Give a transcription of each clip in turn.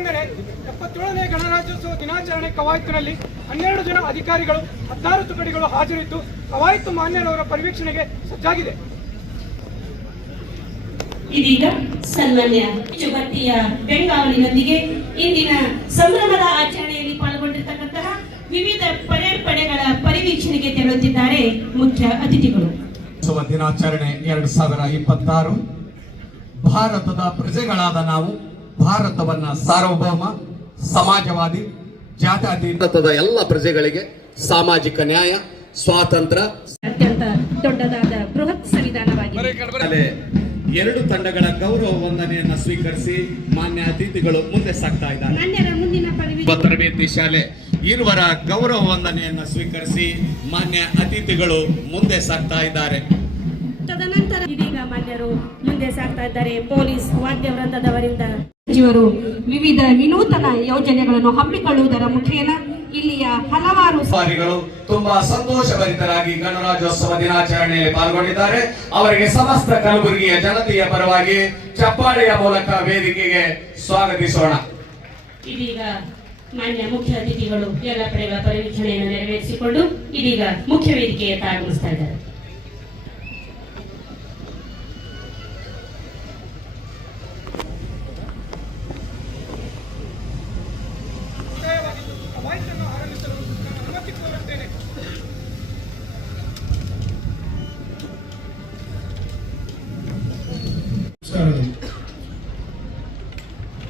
ಏನೆಂದರೆ 77ನೇ ಗಣರಾಜ್ಯೋತ್ಸವ ದಿನಾಚರಣೆ ಕವಾಯತಿನಲ್ಲಿ 12 ಜನ ಅಧಿಕಾರಿಗಳು 16 ತುಕಡಿಗಳು ಹಾಜರಿದ್ದು ಕವಾಯತು ಮಾನ್ಯರವರ ಪರಿವೀಕ್ಷಣೆಗೆ ಸಜ್ಜಾಗಿದೆ. ಇದೀಗ ಸನ್ಮಾನ್ಯ ಚುಬತ್ತಿಯ ಬೆಂಗಾವಲಿನೊಂದಿಗೆ ಇಂದಿನ ಸಂಭ್ರಮದ ಆಚರಣೆಯಲ್ಲಿ ಪಾಲ್ಗೊಂಡಿರತಕ್ಕಂತಹ ವಿವಿಧ ಪಡೆಗಳ ಪರಿವೀಕ್ಷಣೆಗೆ ತೆರಳುತ್ತಿದ್ದಾರೆ ಮುಖ್ಯ ಅತಿಥಿಗಳು. ದಿನಾಚರಣೆ 2026 ಭಾರತದ ಪ್ರಜೆಗಳಾದ ನಾವು ಭಾರತವನ್ನ ಸಾರ್ವಭೌಮ, ಸಮಾಜವಾದಿ, ಜಾತ್ಯತೀತದ ಎಲ್ಲ ಪ್ರಜೆಗಳಿಗೆ ಸಾಮಾಜಿಕ ನ್ಯಾಯ, ಸ್ವಾತಂತ್ರ್ಯ ಅತ್ಯಂತ ದೊಡ್ಡದಾದ ಬೃಹತ್ ಸಂವಿಧಾನವಾಗಿದೆ. 2 ತಂಡಗಳ ಗೌರವ ವಂದನೆಯನ್ನ ಸ್ವೀಕರಿಸಿ ಮಾನ್ಯ ಅತಿಥಿಗಳು ಮುಂದೆ ಸಾಗ್ತಾ ಇದ್ದಾರೆ. ತರಬೇತಿ ಶಾಲೆ ಇರುವರ ಗೌರವ ವಂದನೆಯನ್ನ ಸ್ವೀಕರಿಸಿ ಮಾನ್ಯ ಅತಿಥಿಗಳು ಮುಂದೆ ಸಾಗ್ತಾ ಇದ್ದಾರೆ. ತದನಂತರ ಇದೀಗ ಮಾನ್ಯರು ಮುಂದೆ ಸಾಗ್ತಾ ಇದ್ದಾರೆ. ಪೊಲೀಸ್ ವಾದ್ಯ ವೃಂದದವರಿಂದ ಸಚಿವರು ವಿವಿಧ ವಿನೂತನ ಯೋಜನೆಗಳನ್ನು ಹಮ್ಮಿಕೊಳ್ಳುವುದರ ಮುಖೇನ ಇಲ್ಲಿಯ ಹಲವಾರು ಸಾರಿಗಳು ತುಂಬಾ ಸಂತೋಷಭರಿತರಾಗಿ ಗಣರಾಜ್ಯೋತ್ಸವ ದಿನಾಚರಣೆಯಲ್ಲಿ ಪಾಲ್ಗೊಂಡಿದ್ದಾರೆ. ಅವರಿಗೆ ಸಮಸ್ತ ಕಲಬುರಗಿಯ ಜನತೆಯ ಪರವಾಗಿ ಚಪ್ಪಾಳೆಯ ಮೂಲಕ ವೇದಿಕೆಗೆ ಸ್ವಾಗತಿಸೋಣ. ಇದೀಗ ಮಾನ್ಯ ಮುಖ್ಯ ಅತಿಥಿಗಳು ಎಲ್ಲ ಪಡೆಗಳ ಪರಿವೀಕ್ಷಣೆಯನ್ನು ನೆರವೇರಿಸಿಕೊಂಡು ಇದೀಗ ಮುಖ್ಯ ವೇದಿಕೆಯತ್ತ ಆಗಮಿಸ್ತಾ ಇದ್ದಾರೆ.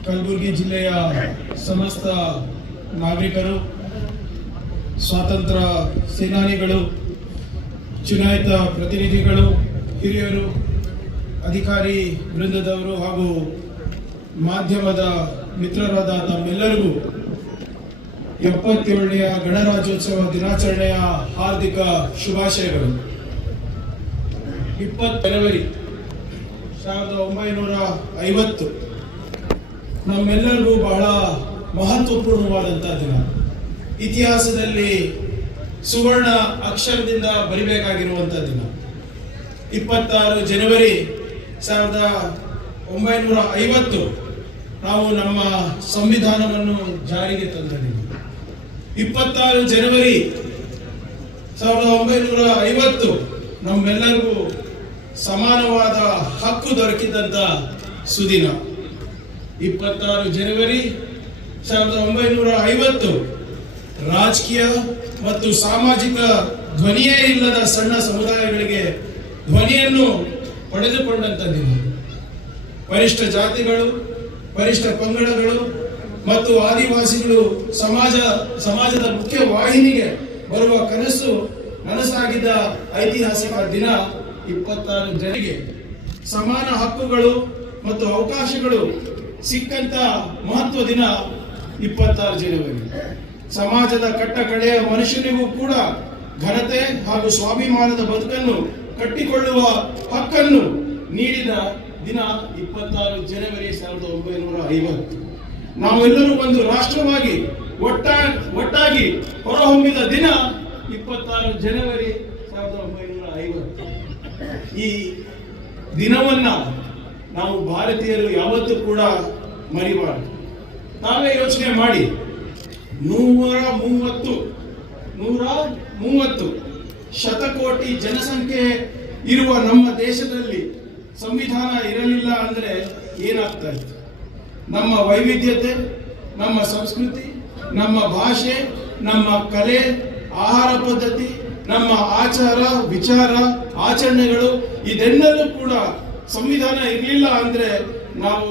ಕಲಬುರಗಿ ಜಿಲ್ಲೆಯ ಸಮಸ್ತ ನಾಗರಿಕರು, ಸ್ವಾತಂತ್ರ್ಯ ಸೇನಾನಿಗಳು, ಚುನಾಯಿತ ಪ್ರತಿನಿಧಿಗಳು, ಹಿರಿಯರು, ಅಧಿಕಾರಿ ವೃಂದದವರು ಹಾಗೂ ಮಾಧ್ಯಮದ ಮಿತ್ರರಾದ ತಮ್ಮೆಲ್ಲರಿಗೂ 77ನೇ ಗಣರಾಜ್ಯೋತ್ಸವ ದಿನಾಚರಣೆಯ ಹಾರ್ದಿಕ ಶುಭಾಶಯಗಳು. 20 ಜನವರಿ 1950 ನಮ್ಮೆಲ್ಲರಿಗೂ ಬಹಳ ಮಹತ್ವಪೂರ್ಣವಾದಂತಹ ದಿನ. ಇತಿಹಾಸದಲ್ಲಿ ಸುವರ್ಣ ಅಕ್ಷರದಿಂದ ಬರಿಬೇಕಾಗಿರುವಂತಹ ದಿನ. 26 ಜನವರಿ 1950 ನಾವು ನಮ್ಮ ಸಂವಿಧಾನವನ್ನು ಜಾರಿಗೆ ತಂದ ದಿನ. 26 ಜನವರಿ 1950 ನಮ್ಮೆಲ್ಲರಿಗೂ ಸಮಾನವಾದ ಹಕ್ಕು ದೊರಕಿದಂತ ಸುದಿನ. 26 ಜನವರಿ 1950 ರಾಜಕೀಯ ಮತ್ತು ಸಾಮಾಜಿಕ ಧ್ವನಿಯೇ ಇಲ್ಲದ ಸಣ್ಣ ಸಮುದಾಯಗಳಿಗೆ ಧ್ವನಿಯನ್ನು ಪಡೆದುಕೊಂಡಂತ ದಿನ. ಪರಿಷ್ಠ ಜಾತಿಗಳು, ಪರಿಷ್ಠ ಪಂಗಡಗಳು ಮತ್ತು ಆದಿವಾಸಿಗಳು ಸಮಾಜದ ಮುಖ್ಯ ವಾಹಿನಿಗೆ ಬರುವ ಕನಸು ನನಸಾಗಿದ್ದ ಐತಿಹಾಸಿಕ ದಿನ. 26 ಜನರಿಗೆ ಸಮಾನ ಹಕ್ಕುಗಳು ಮತ್ತು ಅವಕಾಶಗಳು ಸಿಕ್ಕಂತ ಮಹತ್ವ ದಿನ 26 ಜನವರಿ. ಸಮಾಜದ ಕಟ್ಟ ಕಡೆಯ ಮನುಷ್ಯನಿಗೂ ಕೂಡ ಘನತೆ ಹಾಗೂ ಸ್ವಾಭಿಮಾನದ ಬದುಕನ್ನು ಕಟ್ಟಿಕೊಳ್ಳುವ ಹಕ್ಕನ್ನು ನೀಡಿದ ದಿನ 26 ಜನವರಿ 1950. ನಾವೆಲ್ಲರೂ ಒಂದು ರಾಷ್ಟ್ರವಾಗಿ ಒಟ್ಟಾಗಿ ಹೊರಹೊಮ್ಮಿದ ದಿನ 26 ಜನವರಿ 1950. ಈ ದಿನವನ್ನ ನಾವು ಭಾರತೀಯರು ಯಾವತ್ತೂ ಕೂಡ ಮರಿಬಾರದು. ನಾವೇ ಯೋಚನೆ ಮಾಡಿ, 130 ಶತಕೋಟಿ ಜನಸಂಖ್ಯೆ ಇರುವ ನಮ್ಮ ದೇಶದಲ್ಲಿ ಸಂವಿಧಾನ ಇರಲಿಲ್ಲ ಅಂದ್ರೆ ಏನಾಗ್ತಾ ಇತ್ತು? ನಮ್ಮ ವೈವಿಧ್ಯತೆ, ನಮ್ಮ ಸಂಸ್ಕೃತಿ, ನಮ್ಮ ಭಾಷೆ, ನಮ್ಮ ಕಲೆ, ಆಹಾರ ಪದ್ಧತಿ, ನಮ್ಮ ಆಚಾರ ವಿಚಾರ ಆಚರಣೆಗಳು ಇದೆಲ್ಲವೂ ಕೂಡ ಸಂವಿಧಾನ ಇರಲಿಲ್ಲ ಅಂದ್ರೆ ನಾವು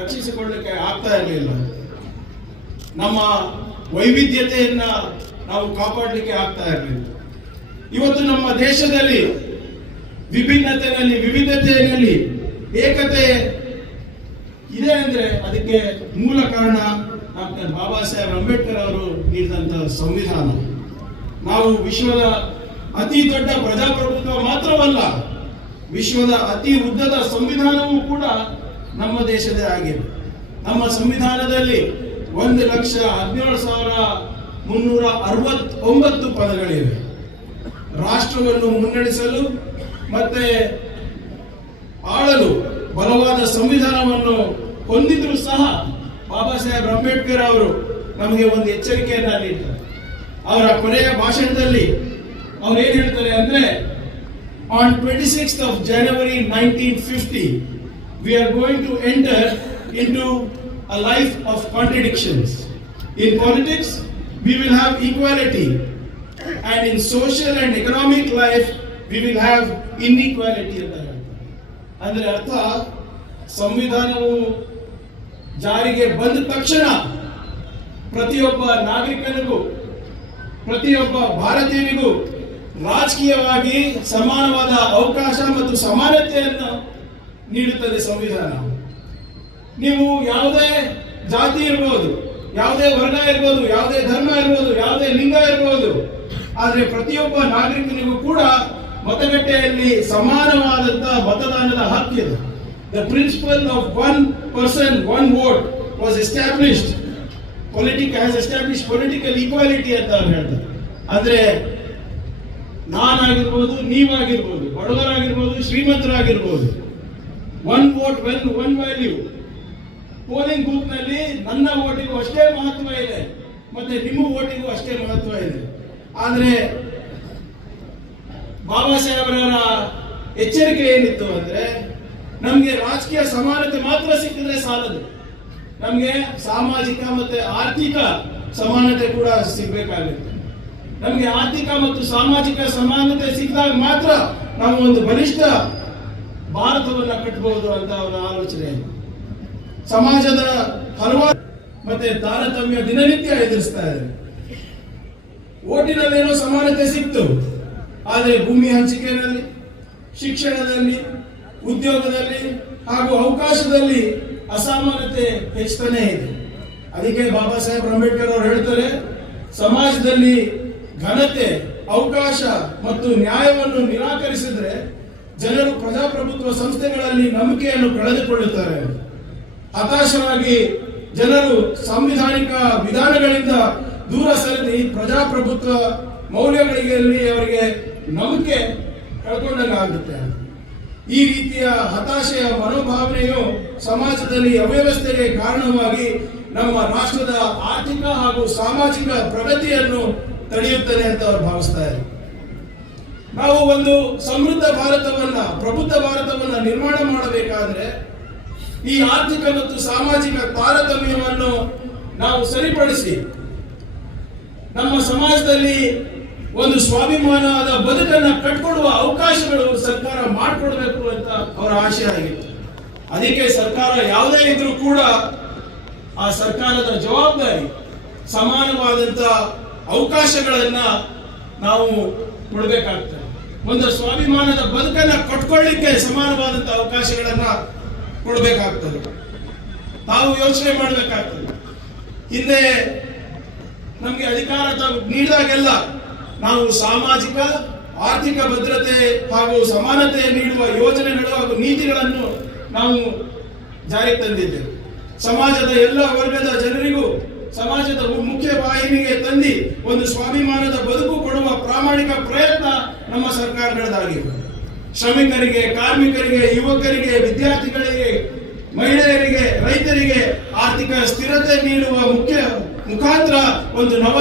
ರಕ್ಷಿಸಿಕೊಳ್ಳಲಿಕ್ಕೆ ಆಗ್ತಾ ಇರಲಿಲ್ಲ. ನಮ್ಮ ವೈವಿಧ್ಯತೆಯನ್ನ ನಾವು ಕಾಪಾಡಲಿಕ್ಕೆ ಆಗ್ತಾ ಇರಲಿಲ್ಲ. ಇವತ್ತು ನಮ್ಮ ದೇಶದಲ್ಲಿ ವಿವಿಧತೆಯಲ್ಲಿ ಏಕತೆ ಇದೆ ಅಂದ್ರೆ ಅದಕ್ಕೆ ಮೂಲ ಕಾರಣ ಡಾಕ್ಟರ್ ಬಾಬಾ ಸಾಹೇಬ್ ಅಂಬೇಡ್ಕರ್ ಅವರು ನೀಡಿದಂತಹ ಸಂವಿಧಾನ. ನಾವು ವಿಶ್ವದ ಅತಿ ದೊಡ್ಡ ಪ್ರಜಾಪ್ರಭುತ್ವ ಮಾತ್ರವಲ್ಲ, ವಿಶ್ವದ ಅತಿ ಉದ್ದದ ಸಂವಿಧಾನವೂ ಕೂಡ ನಮ್ಮ ದೇಶದೇ ಆಗಿದೆ. ನಮ್ಮ ಸಂವಿಧಾನದಲ್ಲಿ 1,17,369 ಪದಗಳಿವೆ. ರಾಷ್ಟ್ರವನ್ನು ಮುನ್ನಡೆಸಲು ಮತ್ತೆ ಆಳಲು ಬಲವಾದ ಸಂವಿಧಾನವನ್ನು ಹೊಂದಿದ್ರೂ ಸಹ ಬಾಬಾ ಸಾಹೇಬ್ ಅಂಬೇಡ್ಕರ್ ಅವರು ನಮಗೆ ಒಂದು ಎಚ್ಚರಿಕೆಯನ್ನ ನೀಡ್ತಾರೆ. ಅವರ ಕೊನೆಯ ಭಾಷಣದಲ್ಲಿ ಅವ್ರು ಏನ್ ಹೇಳ್ತಾರೆ ಅಂದ್ರೆ, on 26th of January 1950 we are going to enter into a life of contradictions. In politics we will have equality, and in social and economic life we will have inequality ಅಂತ ಹೇಳ್ತಾರೆ. ಅಂದ್ರೆ ಅರ್ಥ, ಸಂವಿಧಾನವು ಜಾರಿಗೆ ಬಂದ ತಕ್ಷಣ ಪ್ರತಿಯೊಬ್ಬ ನಾಗರಿಕನಿಗೂ, ಪ್ರತಿಯೊಬ್ಬ ಭಾರತೀಯನಿಗೂ ರಾಜಕೀಯವಾಗಿ ಸಮಾನವಾದ ಅವಕಾಶ ಮತ್ತು ಸಮಾನತೆಯನ್ನು ನೀಡುತ್ತದೆ ಸಂವಿಧಾನ. ನೀವು ಯಾವುದೇ ಜಾತಿ ಇರ್ಬೋದು, ಯಾವುದೇ ವರ್ಗ ಇರ್ಬೋದು, ಯಾವುದೇ ಧರ್ಮ ಇರ್ಬೋದು, ಯಾವುದೇ ಲಿಂಗ ಇರ್ಬೋದು, ಆದರೆ ಪ್ರತಿಯೊಬ್ಬ ನಾಗರಿಕನಿಗೂ ಕೂಡ ಮತಗಟ್ಟೆಯಲ್ಲಿ ಸಮಾನವಾದಂತಹ ಮತದಾನದ ಹಕ್ಕಿದೆ. The principle of one person, one vote was established. Has established political equality ಅಂತ ಅವ್ರು ಹೇಳ್ತಾರೆ. ಅಂದ್ರೆ ನಾನಾಗಿರ್ಬೋದು, ನೀವಾಗಿರ್ಬೋದು, ಬಡವರಾಗಿರ್ಬೋದು, ಶ್ರೀಮಂತರಾಗಿರ್ಬೋದು, one vote one value. Polling booth ನಲ್ಲಿ ನನ್ನ ವೋಟಿಗೂ ಅಷ್ಟೇ ಮಹತ್ವ ಇದೆ, ಮತ್ತೆ ನಿಮ್ಮ ವೋಟಿಗೂ ಅಷ್ಟೇ ಮಹತ್ವ ಇದೆ. ಆದ್ರೆ ಬಾಬಾ ಸಾಹೇಬರ ಎಚ್ಚರಿಕೆ ಏನಿತ್ತು ಅಂದ್ರೆ, ನಮ್ಗೆ ರಾಜಕೀಯ ಸಮಾನತೆ ಮಾತ್ರ ಸಿಕ್ಕಿದ್ರೆ ಸಾಲದು, ನಮ್ಗೆ ಸಾಮಾಜಿಕ ಮತ್ತೆ ಆರ್ಥಿಕ ಸಮಾನತೆ ಕೂಡ ಸಿಗ್ಬೇಕಾಗುತ್ತೆ. ನಮ್ಗೆ ಆರ್ಥಿಕ ಮತ್ತು ಸಾಮಾಜಿಕ ಸಮಾನತೆ ಸಿಕ್ಕಿದಾಗ ಮಾತ್ರ ನಾವು ಒಂದು ಬಲಿಷ್ಠ ಭಾರತವನ್ನ ಕಟ್ಟಬಹುದು ಅಂತ ಅವರ ಆಲೋಚನೆ. ಸಮಾಜದ ಹಲವಾರು ಮತ್ತೆ ತಾರತಮ್ಯ ದಿನನಿತ್ಯ ಎದುರಿಸ್ತಾ ಇದ್ದಾರೆ. ಓಟಿನಲ್ಲೇನೋ ಸಮಾನತೆ ಸಿಕ್ತು, ಆದರೆ ಭೂಮಿ ಹಂಚಿಕೆಯಲ್ಲಿ, ಶಿಕ್ಷಣದಲ್ಲಿ, ಉದ್ಯೋಗದಲ್ಲಿ ಹಾಗೂ ಅವಕಾಶದಲ್ಲಿ ಅಸಮಾನತೆ ಹೆಚ್ಚುತ್ತಾನೆ ಇದೆ. ಅದಕ್ಕೆ ಬಾಬಾ ಸಾಹೇಬ್ ಅಂಬೇಡ್ಕರ್ ಅವರು ಹೇಳ್ತಾರೆ, ಸಮಾಜದಲ್ಲಿ ಘನತೆ, ಅವಕಾಶ ಮತ್ತು ನ್ಯಾಯವನ್ನು ನಿರಾಕರಿಸಿದ್ರೆ ಜನರು ಪ್ರಜಾಪ್ರಭುತ್ವ ಸಂಸ್ಥೆಗಳಲ್ಲಿ ನಂಬಿಕೆಯನ್ನು ಕಳೆದುಕೊಳ್ಳುತ್ತಾರೆ. ಹತಾಶರಾಗಿ ಜನರು ಸಾಂವಿಧಾನಿಕ ವಿಧಾನಗಳಿಂದ ದೂರ ಸರಿದು ಪ್ರಜಾಪ್ರಭುತ್ವ ಮೌಲ್ಯಗಳಿಗೆ ಅವರಿಗೆ ನಂಬಿಕೆ ಕಳ್ಕೊಂಡಂಗಾಗುತ್ತೆ. ಈ ರೀತಿಯ ಹತಾಶೆಯ ಮನೋಭಾವನೆಯು ಸಮಾಜದಲ್ಲಿ ಅವ್ಯವಸ್ಥೆಗೆ ಕಾರಣವಾಗಿ ನಮ್ಮ ರಾಷ್ಟ್ರದ ಆರ್ಥಿಕ ಹಾಗೂ ಸಾಮಾಜಿಕ ಪ್ರಗತಿಯನ್ನು ತಡೆಯುತ್ತದೆ ಅಂತ ಅವರು ಭಾವಿಸ್ತಾರೆ. ನಾವು ಒಂದು ಸಮೃದ್ಧ ಭಾರತವನ್ನ, ಪ್ರಬುದ್ಧ ಭಾರತವನ್ನ ನಿರ್ಮಾಣ ಮಾಡಬೇಕಾದ್ರೆ ಈ ಆರ್ಥಿಕ ಮತ್ತು ಸಾಮಾಜಿಕ ತಾರತಮ್ಯವನ್ನು ನಾವು ಸರಿಪಡಿಸಿ ನಮ್ಮ ಸಮಾಜದಲ್ಲಿ ಒಂದು ಸ್ವಾಭಿಮಾನದ ಬದುಕನ್ನು ಕಟ್ಕೊಡುವ ಅವಕಾಶಗಳು ಸರ್ಕಾರ ಮಾಡಿಕೊಡ್ಬೇಕು ಅಂತ ಅವರ ಆಶಯ ಆಗಿತ್ತು. ಅದಕ್ಕೆ ಸರ್ಕಾರ ಯಾವುದೇ ಇದ್ರೂ ಕೂಡ ಆ ಸರ್ಕಾರದ ಜವಾಬ್ದಾರಿ ಸಮಾನವಾದಂತ ಅವಕಾಶಗಳನ್ನ ನಾವು ಕೊಡಬೇಕಾಗ್ತದೆ. ಒಂದು ಸ್ವಾಭಿಮಾನದ ಬದುಕನ್ನ ಕಟ್ಕೊಳ್ಳಿಕ್ಕೆ ಸಮಾನವಾದಂತ ಅವಕಾಶಗಳನ್ನ ಕೊಡಬೇಕಾಗ್ತದೆ. ತಾವು ಯೋಚನೆ ಮಾಡಬೇಕಾಗ್ತದೆ. ಹಿಂದೆ ನಮಗೆ ಅಧಿಕಾರ ನೀಡಿದಾಗೆಲ್ಲ ನಾವು ಸಾಮಾಜಿಕ ಆರ್ಥಿಕ ಭದ್ರತೆ ಹಾಗೂ ಸಮಾನತೆ ನೀಡುವ ಯೋಜನೆಗಳು ಹಾಗೂ ನೀತಿಗಳನ್ನು ನಾವು ಜಾರಿಗೆ ತಂದಿದ್ದೇವೆ. ಸಮಾಜದ ಎಲ್ಲ ವರ್ಗದ ಜನರಿಗೂ ಸಮಾಜದ ಮುಖ್ಯ ವಾಹಿನಿಗೆ ತಂದು ಒಂದು ಸ್ವಾಭಿಮಾನದ ಬದುಕು ಕೊಡುವ ಪ್ರಾಮಾಣಿಕ ಪ್ರಯತ್ನ ನಮ್ಮ ಸರ್ಕಾರಗಳದಾಗಿದೆ. ಶ್ರಮಿಕರಿಗೆ, ಕಾರ್ಮಿಕರಿಗೆ, ಯುವಕರಿಗೆ, ವಿದ್ಯಾರ್ಥಿಗಳಿಗೆ, ಮಹಿಳೆಯರಿಗೆ, ರೈತರಿಗೆ ಆರ್ಥಿಕ ಸ್ಥಿರತೆ ನೀಡುವ ಮುಖಾಂತರ ಒಂದು ನವ